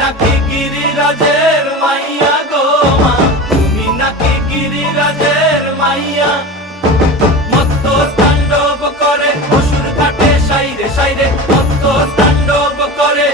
নাকি গিরিরাজের মাইয়া গো মা, তুমি নাকি গিরিরাজের মাইয়া। মত্ত তাণ্ডব করে অসুর ঘাটে সাইরে সাইরে, মত্ত তাণ্ডব করে